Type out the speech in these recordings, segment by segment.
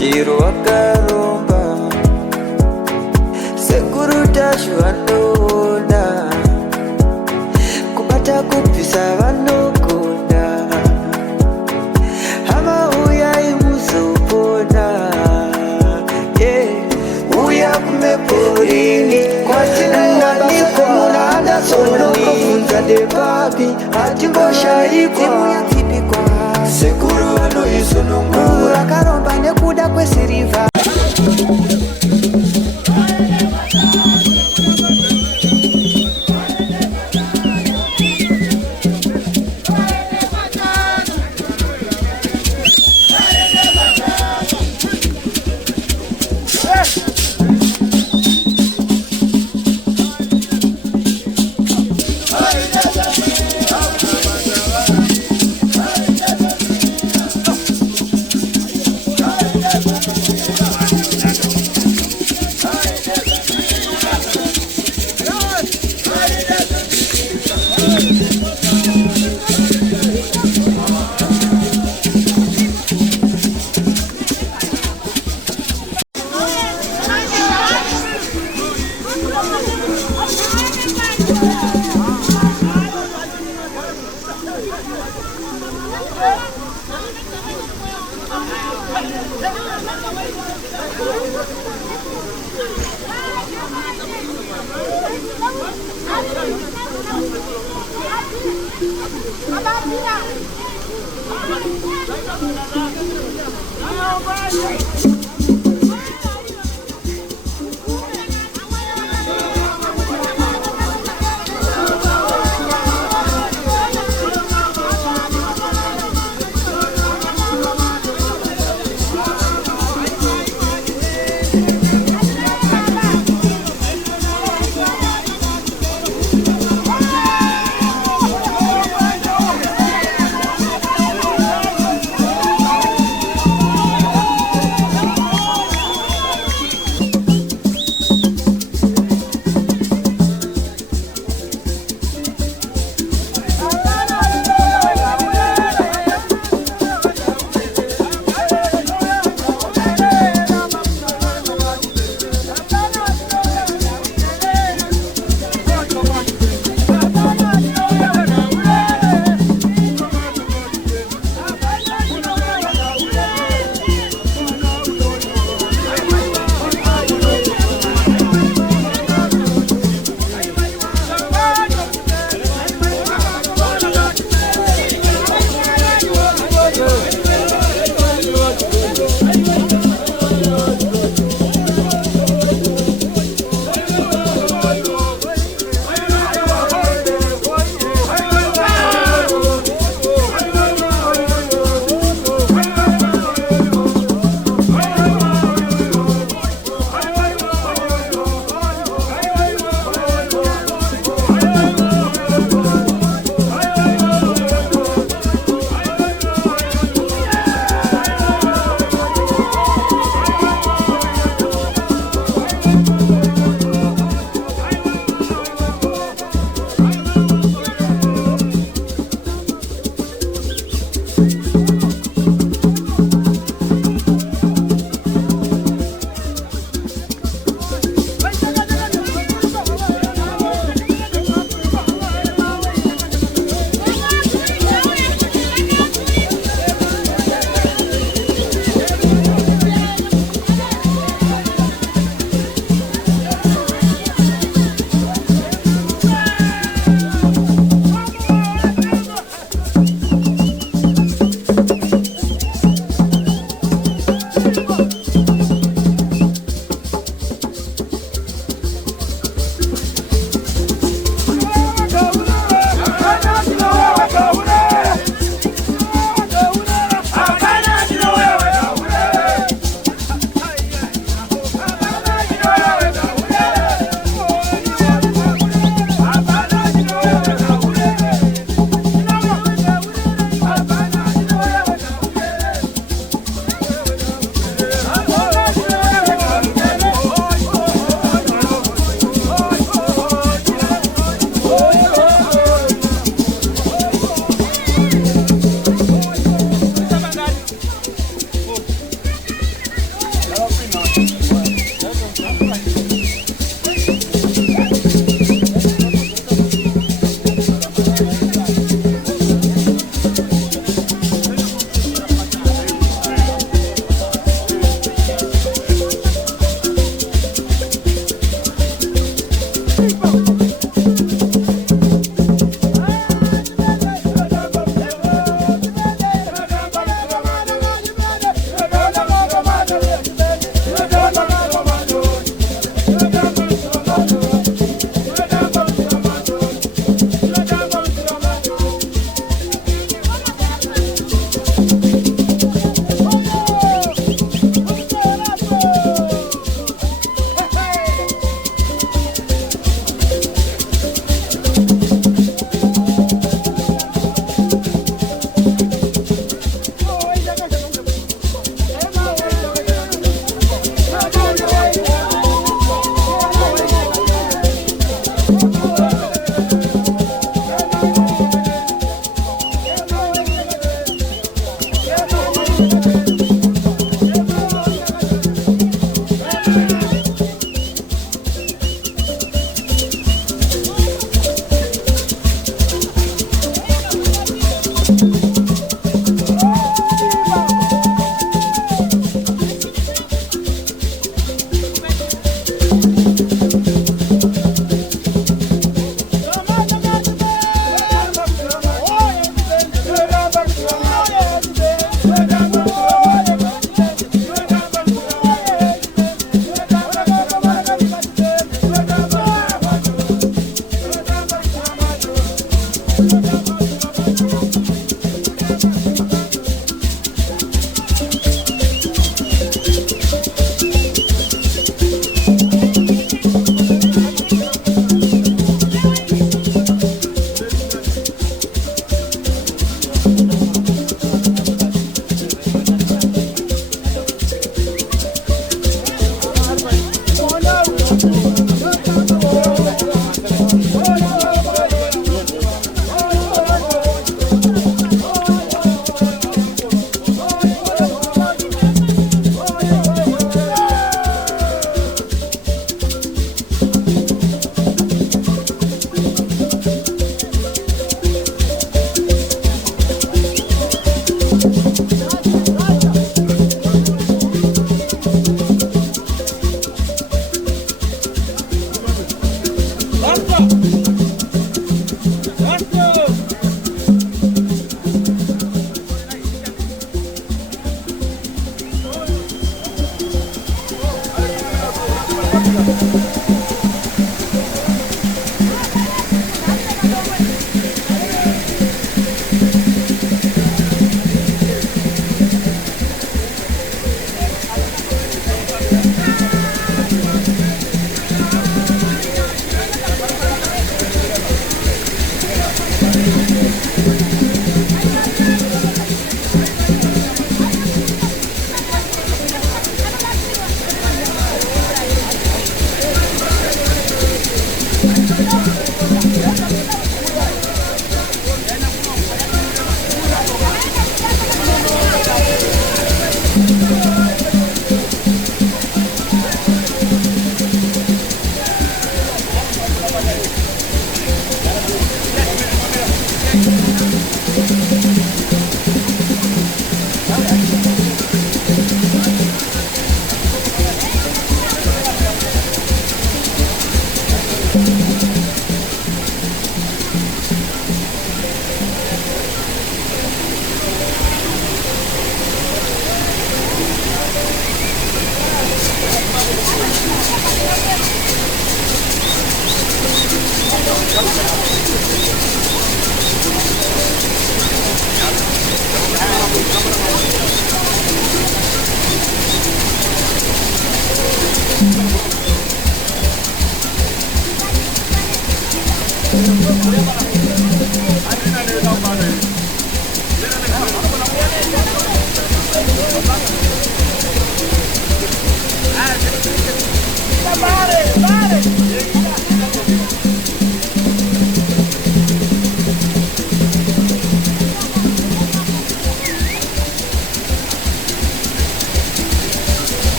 chiro wakaromba sekuru tacho vanoona kubata kubvisa vanogona hama uyai muzopona uya kumeporini kwatinananikwa munada sonokobvunza ndepapi hatingoshaikwa yakatsipikwa sekuru vanoizonongura akaromba nekuda kwesirivha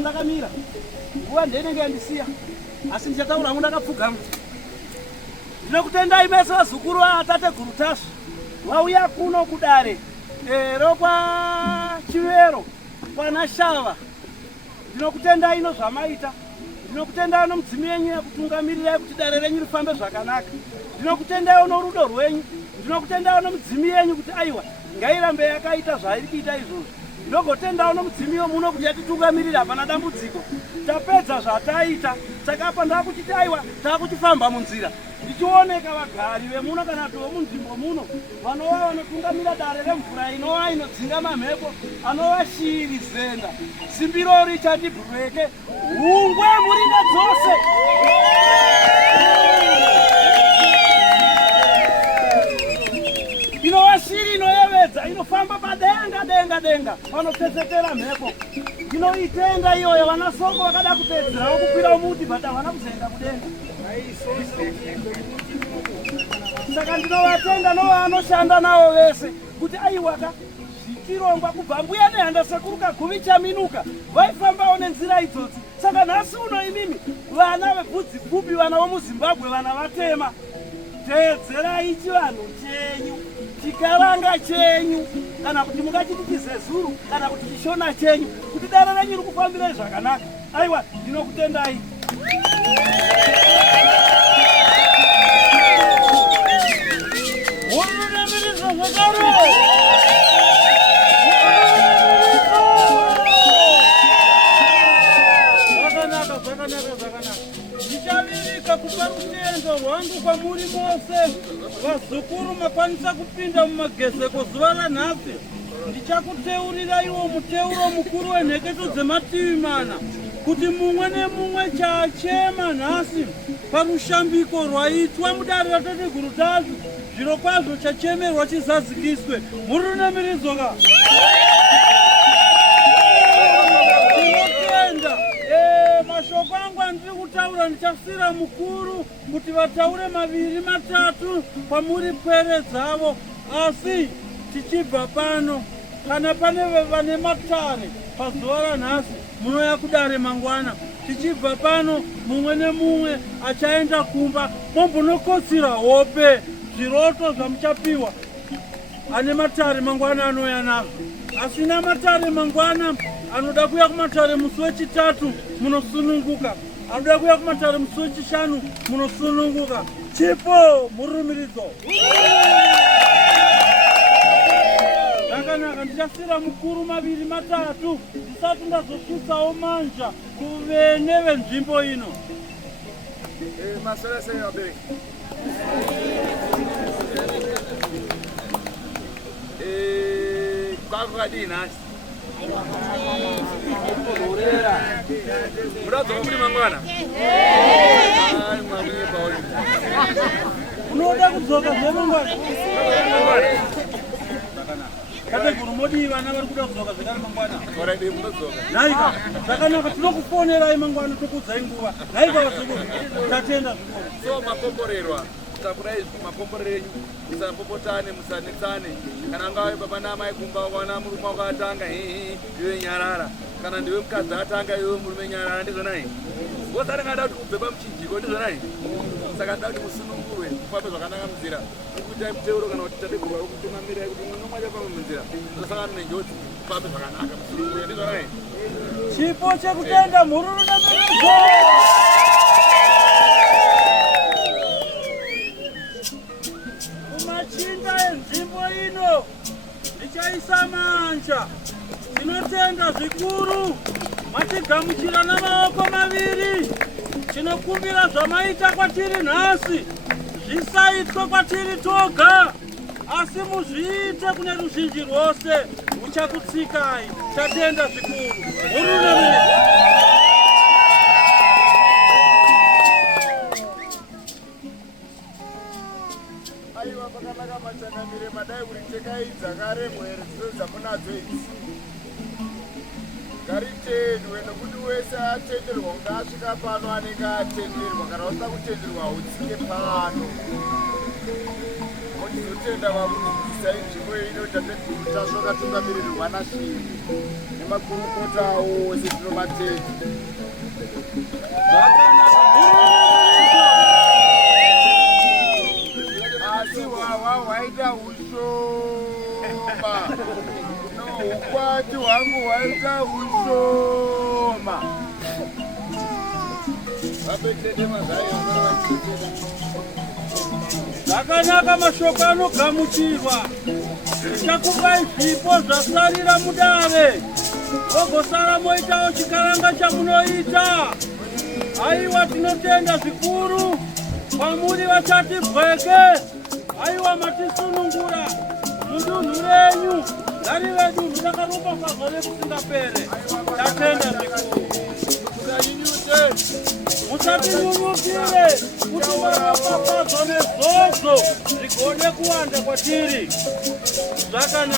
Ndakamira nguva ndenenge yandisiya asi ndichataura hangu ndakapfugama. Ndinokutendai mese vazukuru vatateguru Tasvu vauya kuno kudare rokwa Chivero kwana Shava. Ndinokutendai ino zvamaita. Ndinokutendai nomudzimu yenyu yekutungamirirai kuti dare renyu rifambe zvakanaka. Ndinokutendai norudo rwenyu. Ndinokutendai nomudzimu yenyu kuti aiwa ngairambe yakaita zvairi kuita izvozvo. Ndinogotendao nomudzimu yomuno kuti yatitungamirira hapana dambudziko. Tapedza zvataita saka apa ndakuchiti aiwa takuchifamba munzira. Ndichioneka vagari vemuno kana kuti vomunzvimbo muno vanova vanotungamira dare remvura inova inodzinga mamhepo anova shiri zenda. Simbiro richati bhureke hungwe muringa dzose. Inova shiri inoyevedza inofamba padenga denga denga vanopedzetera mhepo. Ndinoitenda iyoyo vanasongo vakada kupedzerawo kukwira muti but havana kuzoenda kudenga. Saka ndinovatenda novanoshanda navo vese kuti aiwaka zvichirongwa kubva mbuya neNaSekuru kagumi chaminuka vaifambawo nenzira idzodzi. Saka nhasi uno imimi vana vebvudzi pfupi vana vomuZimbabwe vana vatema teedzerai chivanhu chenyu chikaranga chenyu kana kuti mungachiti chizezuru kana kuti chishona chenyu kuti dare renyu rikufambirai zvakanaka. Aiwa ndinokutendai. Ndichavirika kupa rutendo rwangu kwamuri mose vazukuru makwanisa kupinda mumagezeko zuva ranhasi. Ndichakuteurirai iwo muteuro mukuru wenheketo dzemativi mana kuti mumwe nemumwe chaachema nhasi parushambiko rwaitwa mudare ratateguru Tasvu zviro kwazvo chachemerwa chizadzikiswe. Muri runamiridzoka. Tinotenda mashoko angu andiri kutaura ndichasira mukuru kuti vataure maviri matatu pamuri pwere dzavo. Asi tichibva pano kana pane vane Matare pazuva ranhasi munoya kudare mangwana. Tichibva pano mumwe nemumwe achaenda kumba mombonokotsira hope zviroto zvamuchapiwa ane Matare mangwana anoya nazvo. asina Matare mangwana anoda kuya kuMatare musi wechitatu munosununguka, anoda kuya kuMatare musi wechishanu munosununguka. Chipo murumiridzo. Zvakanaka, ndichasira mukuru maviri matatu ndisati ndazosvisawo manja kuve nevenzvimbo ino. Masora sei abereki. Kwakadii nhasi? Muradzoka kuri mangwana? Unoda kudzoka zvemangwana? Kateguru modi vana vari kuda kudzoka zvekare mangwana. Already munodzoka. Nhaika, zvakanaka tinokufonerai mangwana tokudzai nguva. Nhaika vazukuru, tatenda zvikuru. So makomborerwa, takurai makomborero enyu, musapopotane, musanetsane. Kana ngave baba namai kumba wana murume wakatanga iwe nyarara. Kana ndiwe mukadzi atanga iwe murume nyarara, ndizvona here? Vosari ngada kuti kubve pamuchinjiko, ndizvona here? Saka nda kuti musunungurwe, mufambe zvakanaka munzira. Kuitai muteuro kana kuti tategurwa rokutungamirirai kuti mumwe mwacho famba munzira. Tosangana nenjodzi, mufambe zvakanaka musunungurwe, ndizvona here? Chipo chekutenda mhururu nemiridzo. Kumachinda enzvimbo ino ndichaisa manja. Tinotenda zvikuru matigamuchira namaoko maviri. Tinokumbira zvamaita kwatiri nhasi zvisaitwe kwatiri toga, asi muzviite kune ruzhinji rwose ruchakutsikai. Tatenda zvikuru. Mhururu nemiridzo. Aiwa pakanaka machanamire madai kuti chekai dzakaremwe zvizo dzamunadzo idzi. Ngaritendwe nokuti wese atenderwa kunge asvika pano anenge atenderwa, kana usina kutenderwa utsike pano. Motizotenda vakudzidzisai nzvimbo ino tasvoka tungamirirwa naShiri nemakurukota awo ose tinomatenda. Asi hwawa hwaita ushoma, ukwati hwangu hwaita ushoma. Zvakanaka, mashoko anogamuchirwa. Ndichakupai zvipo zvasarira mudare, mogosara moitawo chikaranga chamunoita. Aiwa, tinotenda zvikuru kwamuri vachati bweke. Aiwa, matisunungura mudunhu renyu. Ngarive dunhu rakaropafadzwa nekusingapere. Tatenda zvikuru. Musatinyunyukire kuti makaropafadzwa nezodzo zvigone kuwanda kwatiri. Zvakanaka.